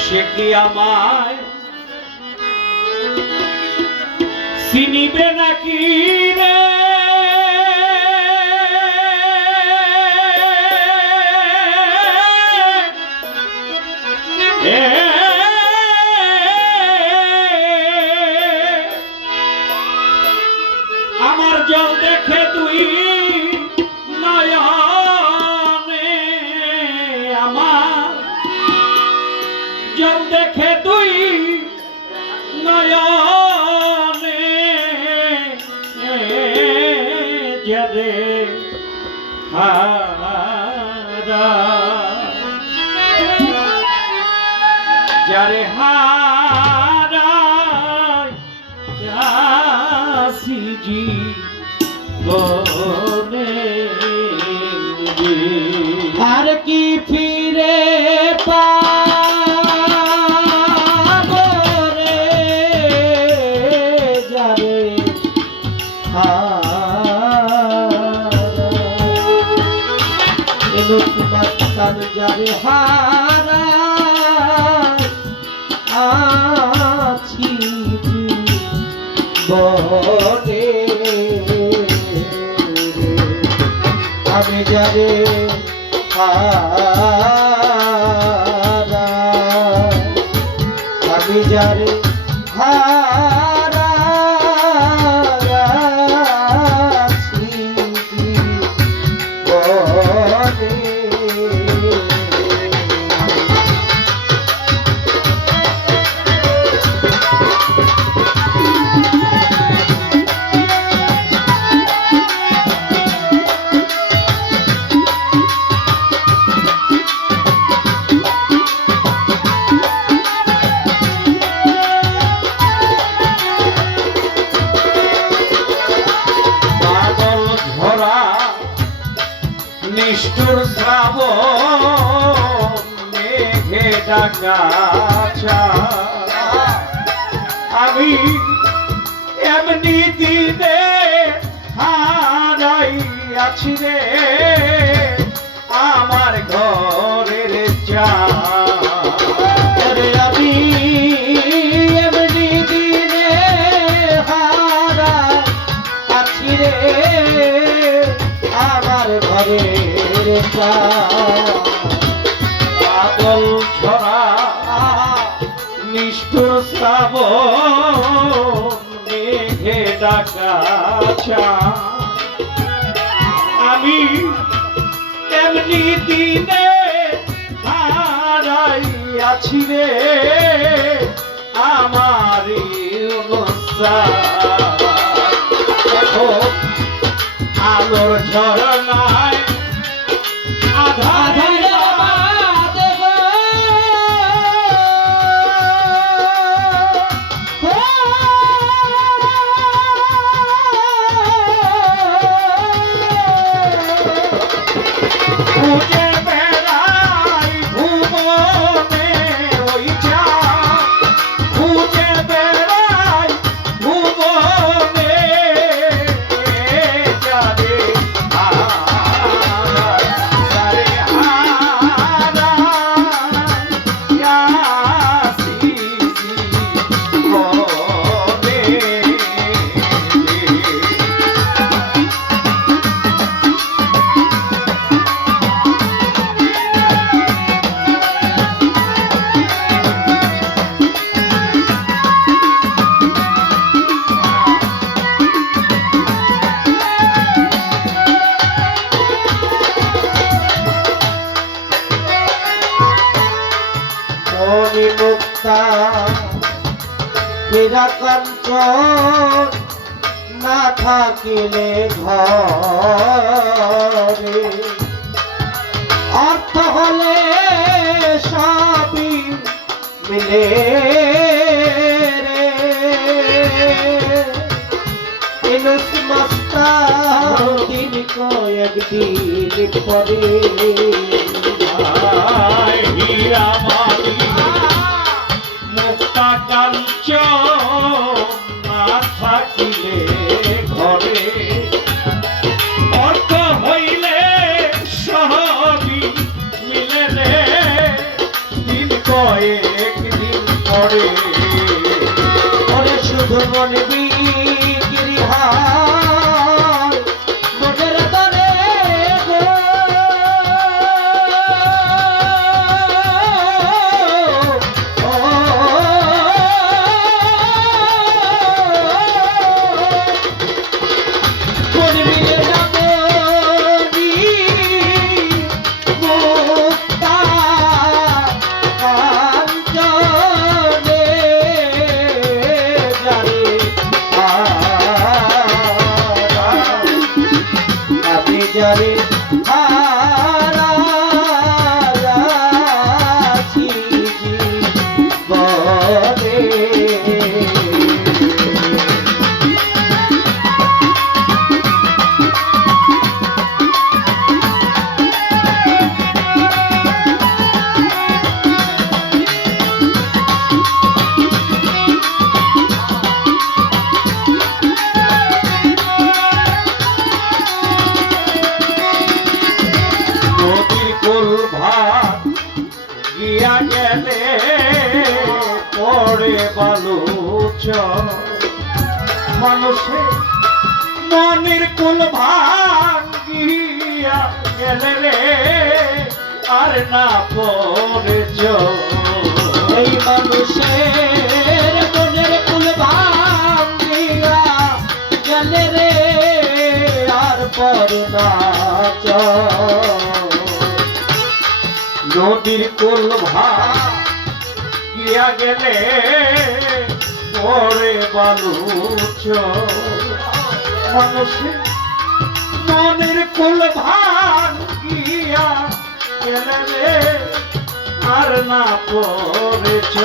সে কি আমায় চিনিবে নাকি দেখে তুই নয়নে যারে হারা। যারে হারা আসিজি গনে আর কি ফিরে পাবো বনে। আমি যারে হারা নিষ্ঠুর শ্রাব মেঘে ডাকা আমি এমনি দিনে হারাই আছি রে আমার ঘরের দিনে হারাই আছি রে। আমার দেখো আলোর ঝরনায় মুক্তা হীরাকান্ত না থাকিলে ঘরে। অর্থ হলে সবই মিলে রে। ইনুস মস্তা দিন কয়েকদিন পরে। আ শুধু মন কুল ভাত গিয়া গেলে পড়ে বালুচ। মানুষে মনির কুল ভাত গিয়া গেলে রে, আর না পড়ে এই মানুষের মনের কুল ভাঙ্গিয়া গেলে রে নদীর কোল ভাত গেলে পরে বালুচ। মানুষ মনের কোল ভান গেলে আর না পড়েছ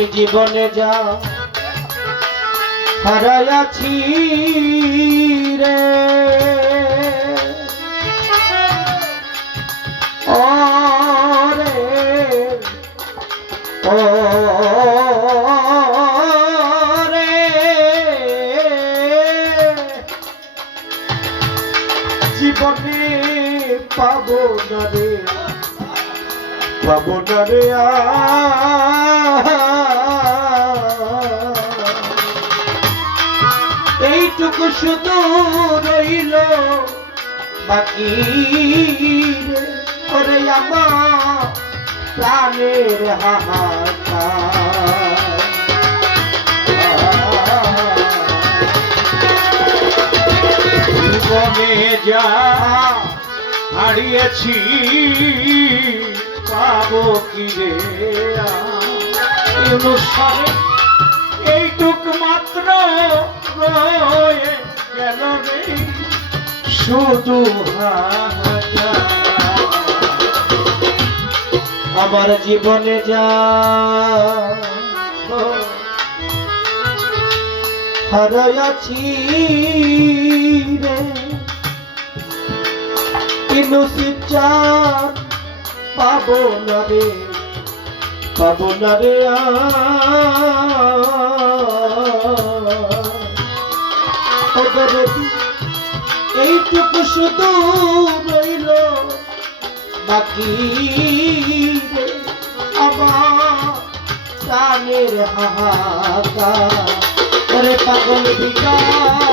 আমি জীবনে যা হারাইয়াছি রে। পাবো না রে পাবো না রে এইটুকু শুধু রইল। বাকি রে, ওরে আমার প্রাণের হাহাকার। জীবনে যা হারিয়েছি, পাবো কি রে? অনুসারে এইটুক মাত্র শুধু। আমার জীবনে যা রে কিন্তু চান পাবো না রে পাবো না রে ওদের এইটুকু শুধু রইল বাকি আমার প্রাণের হাহাকার। পাগল বিদায়ের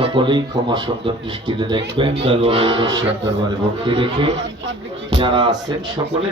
সকলেই ক্ষমা সুন্দর দৃষ্টিতে দেখবেন দরবারে ভক্তি রেখে যারা আছেন সকলে